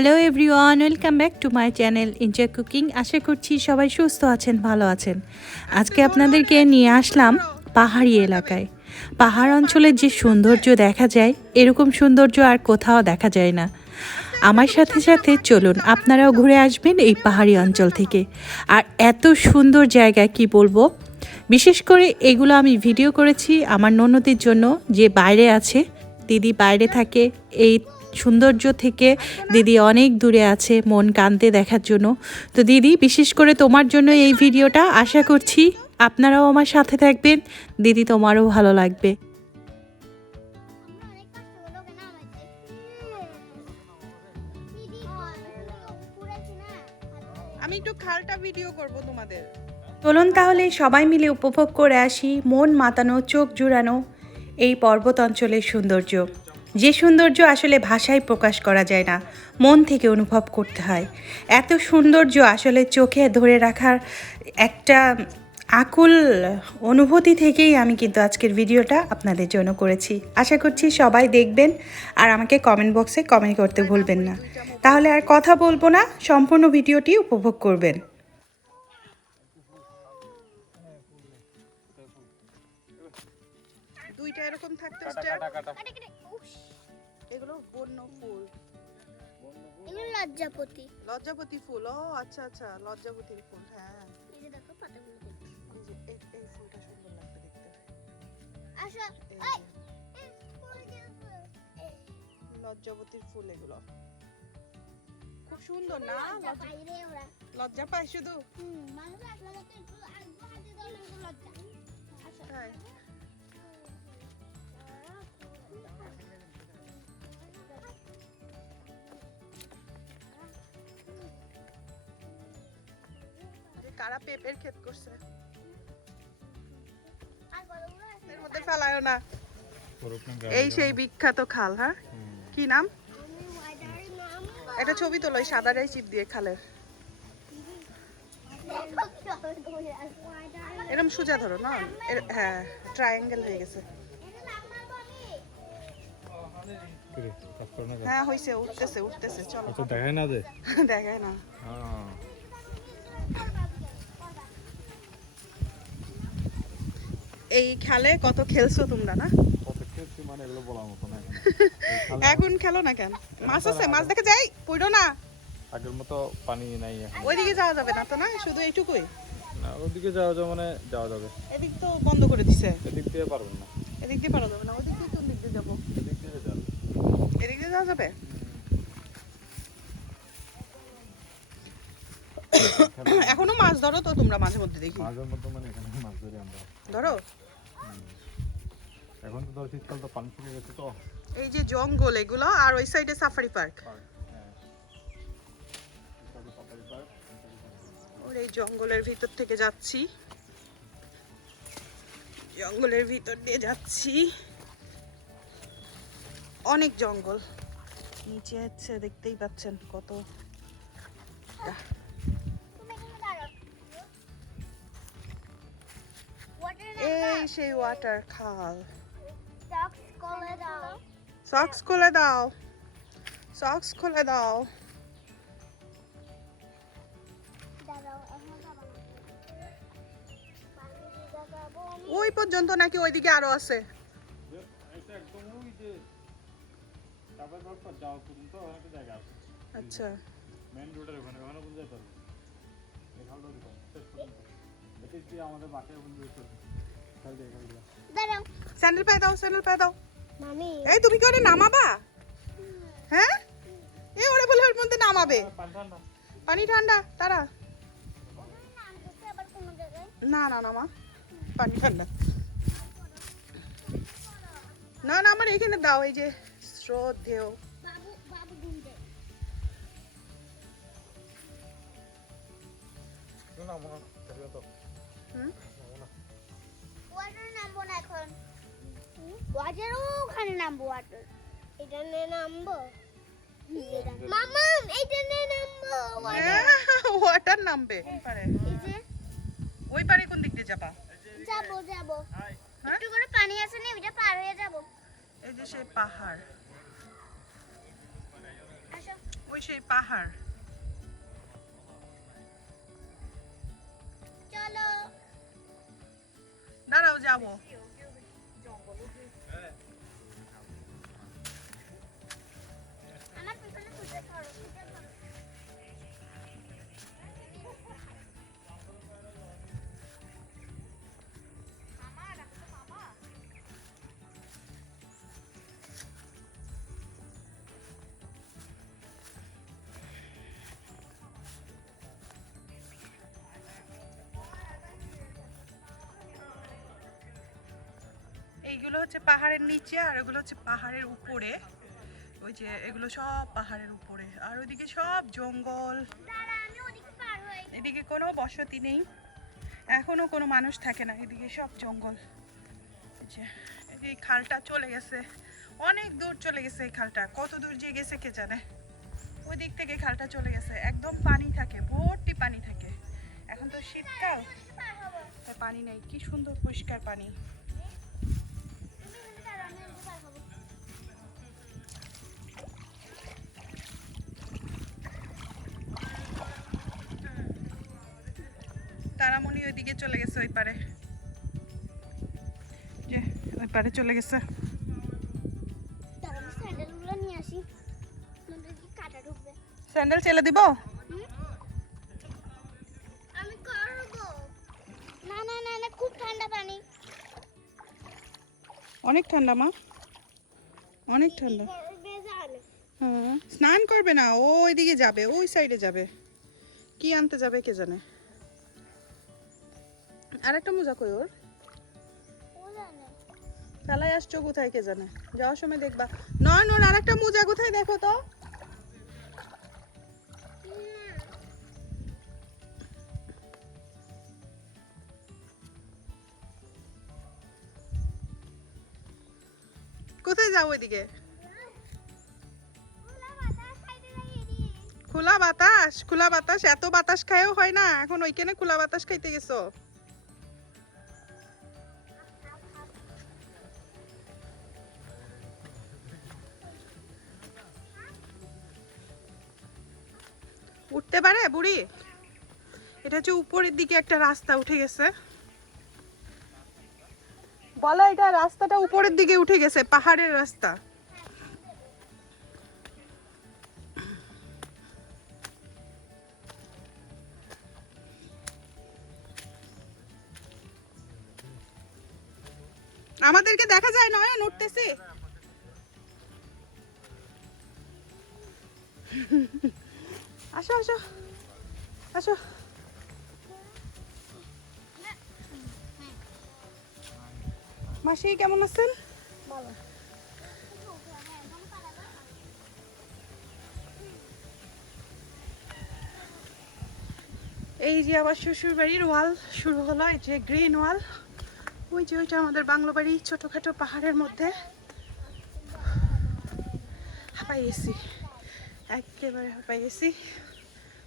Hello everyone welcome back to my channel enjoy cooking আশা করছি সবাই সুস্থ আছেন, ভালো আছেন। আজকে আপনাদেরকে নিয়ে আসলাম পাহাড়ি এলাকায়। পাহাড় অঞ্চলের যে সৌন্দর্য দেখা যায়, এরকম সৌন্দর্য আর কোথাও দেখা যায় না। আমার সাথে সাথে চলুন, আপনারাও ঘুরে আসবেন এই পাহাড়ি অঞ্চল থেকে। আর এত সুন্দর জায়গা, কি বলব? বিশেষ করে এগুলো আমি ভিডিও করেছি আমার ননদির জন্য, যে বাইরে আছে, দিদি বাইরে থাকে, এই সৌন্দর্য থেকে দিদি অনেক দূরে আছে মন কানতে দেখার জন্য। তো দিদি বিশেষ করে তোমার জন্য এই ভিডিওটা আশা করছি আপনারাও আমার সাথে থাকবেন। দিদি তোমারও ভালো লাগবে। আমি একটু খালটা ভিডিও করব তোমাদের। চলুন তাহলে সবাই মিলে উপভোগ করে আসি মন মাতানো চোখ জুড়ানো এই পর্বত অঞ্চলের সৌন্দর্য। যে সৌন্দর্য আসলে ভাষায় প্রকাশ করা যায় না মন থেকে অনুভব করতে হয়। এত সৌন্দর্য আসলে চোখে ধরে রাখার একটা আকুল অনুভূতি থেকেই আমি কিন্তু আজকের ভিডিওটা আপনাদের জন্য করেছি। আশা করছি সবাই দেখবেন আর আমাকে কমেন্ট বক্সে কমেন্ট করতে ভুলবেন না। তাহলে আর কথা বলব না সম্পূর্ণ ভিডিওটি উপভোগ করবেন। দুইটা এরকম থাকতে বন্য ফুল লজ্জাপতি। লজ্জাপতি ফুল ও আচ্ছা আচ্ছা লজ্জাপতির ফুল হ্যাঁ। এই যে দেখো পাতাগুলো এই এই ফুলটা সুন্দর লাগবে দেখতে। আসো এই ফুল এগুলো। খুব সুন্দর না? লজ্জা পায় শুধু? লজ্জা। কারা পেঁপের ক্ষেত করছে? এর মধ্যে ফেলায়ও না। এই সেই বিখ্যাত খাল হ্যাঁ? কি নাম? একটা ছবি তোলো সাদা রাই চিপ দিয়ে খালের। এরকম সোজা ধরো না? হ্যাঁ ট্রায়াঙ্গেল হয়ে গেছে। হ্যাঁ হইছে উঠতেছে উঠতেছে চলো। আচ্ছা দেখায় না দেখায় না। এই খেলে কত খেলছো তোমরা না? মানে এখন। খেলো না কেন? মাছ আছে মাছ দেখে যাই পড়ো না? আগের মতো পানি নাই ওইদিকে যাওয়া যাবে না তো না? শুধু এইটুকুই? না ওদিকে যাওয়া যাবে মানে যাওয়া যাবে। এদিক তো বন্ধ করে দিছে। এদিক দিয়ে পারবেন না। এদিক দিয়ে পারা যাবে না ওদিক দিয়ে কোন দিক দিয়ে যাব? এদিক দিয়ে যাবে। এদিক দিয়ে যাওয়া যাবে? এখনও মাছ ধরো তো তোমরা মাঝে মধ্যে দেখি। মাঝের মধ্যে মানে এখানে মাছ ধরি আমরা। ধরো? এখন তো ধর শীতকাল তো পানি শুকিয়ে গেছে তো। এই যে জঙ্গল এগুলো আর ওই সাইডে সাফারি পার্ক ওর এই জঙ্গলের ভিতর থেকে যাচ্ছি। জঙ্গলের ভিতর দিয়ে যাচ্ছি। অনেক জঙ্গল। নিচে হচ্ছে দেখতেই পাচ্ছেন কত। এই সেই ওয়াটার খাল। Socks খুলে দাও। সক্স খুলে দাও সক্স খুলে দাও। ওই পর্যন্ত নাকি ওইদিকে আরও আছে আচ্ছা আমাদের স্যান্ডেল পায়ে দাও স্যান্ডেল পায়ে দাও। এই তুমি কি ওরে নামাবা? হ্যাঁ? এ ওরে বলে ওর মধ্যে নামাবে। পানি ঠান্ডা। তারা। না না না মা পানি ঠান্ডা। না না আমার এখানে দাও এই যে ঘুমতে না তো হুম? নামবো না এখন? ওয়াটার ওখানে নামবো ওয়াটার এটা নিয়ে নামবো। মামা এইটা নিয়ে নামবো ওয়াটার নামবে। কোন পারে এই ওই পারে কোন দিক দিয়ে যাবা? যাব যাব। হ্যাঁ? একটু করে পানি আছে না ওইটা পার হয়ে যাব। এই যে সেই পাহাড়। ওই সেই পাহাড়। চলো। দাঁড়াও যাব। এইগুলো হচ্ছে পাহাড়ের নিচে আর এগুলো হচ্ছে পাহাড়ের উপরে। ওই যে এগুলো সব পাহাড়ের উপরে। আর ওইদিকে সব জঙ্গল। এদিকে কোনো বসতি নেই। এখনও কোনো মানুষ থাকে না এদিকে সব জঙ্গল। এই খালটা চলে গেছে। অনেক দূর চলে গেছে এই খালটা। কত দূর যে গেছে কে জানে? ওই দিক থেকে খালটা চলে গেছে। একদম পানি থাকে ভর্তি পানি থাকে। এখন তো শীতকাল। তাই পানি নেই কি সুন্দর পরিষ্কার পানি। ওইদিকে চলে গেছে ওই পারে। যে ওই পারে চলে গেছে। স্যান্ডেল চেলে দিব? অনেক ঠান্ডা মা। অনেক ঠান্ডা। হ্যাঁ স্নান করবে না ও ওইদিকে যাবে ওই সাইডে যাবে। কি আনতে যাবে কে জানে? আর একটা মোজা কই ওর। ফেলাই আসছো কোথায় কে জানে। যাওয়ার সময় দেখবা। নয় নয় আর একটা মোজা কোথায় দেখো তো? কোথায় যাও ওইদিকে? খোলা বাতাস খোলা বাতাস। এত বাতাস খায়ও হয় না। এখন ওইখানে খোলা বাতাস খাইতে গেছো? উঠতে পারে, বুড়ি? এটা হচ্ছে উপরের দিকে একটা রাস্তা উঠে গেছে। বলো, এটা রাস্তাটা উপরের দিকে উঠে গেছে, পাহাড়ের রাস্তা। আমাদেরকে দেখা যায় নয়ন, উঠতেছি? আসো আসো। আসো। মাসি কেমন আছেন? এই যে আবার শ্বশুর বাড়ির ওয়াল শুরু হলো এই যে গ্রিন ওয়াল। ওই যে ওইটা আমাদের বাংলো বাড়ি ছোটখাটো পাহাড়ের মধ্যে। হাঁপাই গেছি। একেবারে হাঁপাই গেছি।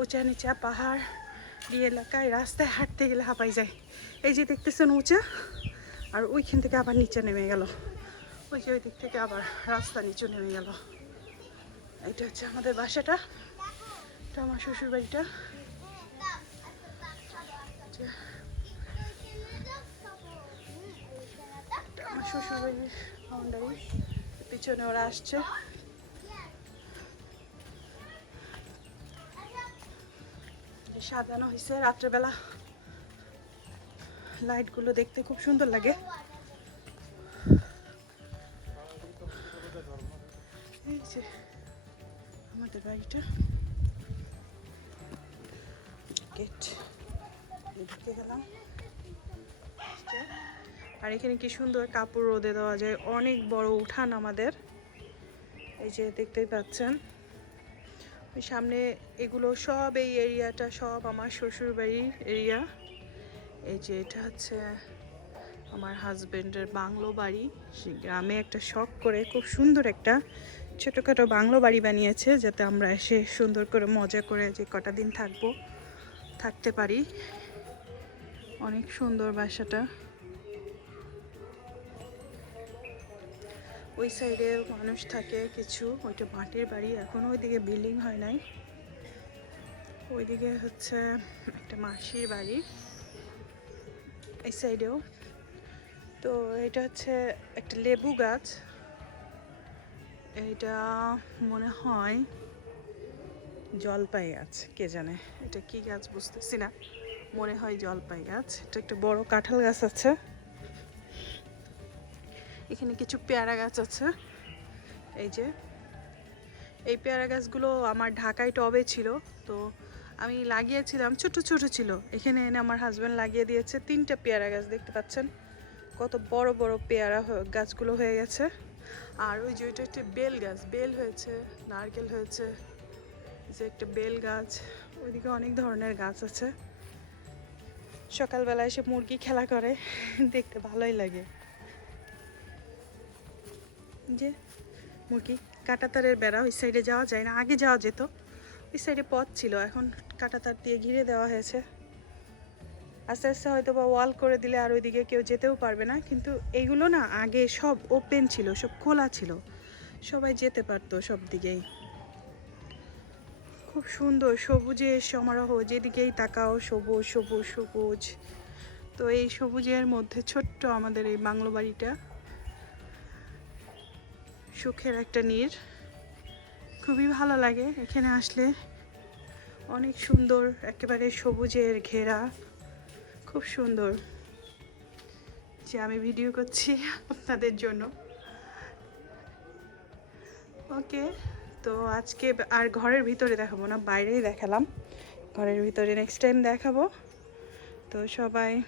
উঁচা নিচা পাহাড় এই এলাকায় রাস্তায় হাঁটতে গেলে হাঁপাই যায়। এই যে দেখতেছেন উঁচা, আর ওইখান থেকে আবার নিচে নেমে গেল। ওই যে ওই দিক থেকে আবার রাস্তা নিচু নেমে গেল। এটা হচ্ছে আমাদের বাসাটা, এটা আমার শ্বশুর বাড়িটা আমার শ্বশুর বাড়ির পিছনে ওরা আসছে। সাজানো হয়েছে রাত্রেবেলা। লাইটগুলো দেখতে খুব সুন্দর লাগে। আমাদের বাড়িটা। গেলাম। আর এখানে কি সুন্দর কাপড় রোদে দেওয়া যায়। অনেক বড় উঠান আমাদের। এই যে দেখতেই পাচ্ছেন। সামনে এগুলো সব এই এরিয়াটা সব আমার শ্বশুরবাড়ির এরিয়া। এই যে এটা হচ্ছে আমার হাজবেন্ডের বাংলো বাড়ি। সে গ্রামে একটা শখ করে খুব সুন্দর একটা ছোটোখাটো বাংলো বাড়ি বানিয়েছে, যাতে আমরা এসে সুন্দর করে মজা করে যে কটা দিন থাকব, থাকতে পারি। অনেক সুন্দর বাসাটা। ওই সাইডে মানুষ থাকে কিছু, ওইটা মাটির বাড়ি, এখনও ওইদিকে বিল্ডিং হয় নাই। ওইদিকে হচ্ছে একটা মাসির বাড়ি, এই সাইডেও। তো এটা হচ্ছে একটা লেবু গাছ। এটা মনে হয় জলপাই গাছ, কে জানে? এটা কি গাছ বুঝতেছি না। মনে হয় জলপাই গাছ। এটা একটা বড় কাঁঠাল গাছ আছে। এখানে কিছু পেয়ারা গাছ আছে। এই যে, এই পেয়ারা গাছগুলো আমার ঢাকায় টবে ছিল, তো আমি লাগিয়েছিলাম, ছোট ছোট ছিল। এখানে এনে আমার হাজব্যান্ড লাগিয়ে দিয়েছে তিনটা পেয়ারা গাছ, দেখতে পাচ্ছেন? কত বড় বড় পেয়ারা গাছগুলো হয়ে গেছে। আর ওই যে ওইটা একটা বেল গাছ, বেল হয়েছে, নারকেল হয়েছে যে একটা বেল গাছ, ওইদিকে অনেক ধরনের গাছ আছে। সকালবেলা এসে মুরগি খেলা করে, দেখতে ভালোই লাগে। যে মুরগি কাটাতারের বেড়া ওই সাইডে যাওয়া যায় না, আগে যাওয়া যেত। ওই সাইডে পথ ছিল, এখন কাটাতার দিয়ে ঘিরে দেওয়া হয়েছে। আস্তে আস্তে হয়তো বা ওয়াল করে দিলে আর ওইদিকে কেউ যেতেও পারবে না, কিন্তু এইগুলো না আগে সব ওপেন ছিল, সব খোলা ছিল। সবাই যেতে পারতো সব দিকেই। খুব সুন্দর সবুজের সমারোহ, যেদিকেই তাকাও সবুজ সবুজ সবুজ। তো এই সবুজের মধ্যে ছোট্ট আমাদের এই বাংলো বাড়িটা। সুখের একটা নীর। খুবই ভালো লাগে এখানে আসলে। অনেক সুন্দর, একেবারে সবুজের ঘেরা। খুব সুন্দর। যে আমি ভিডিও করছি আপনাদের জন্য। ওকে, তো আজকে আর ঘরের ভিতরে দেখাবো না, বাইরেই দেখালাম। ঘরের ভিতরে নেক্সট টাইম দেখাবো। তো সবাই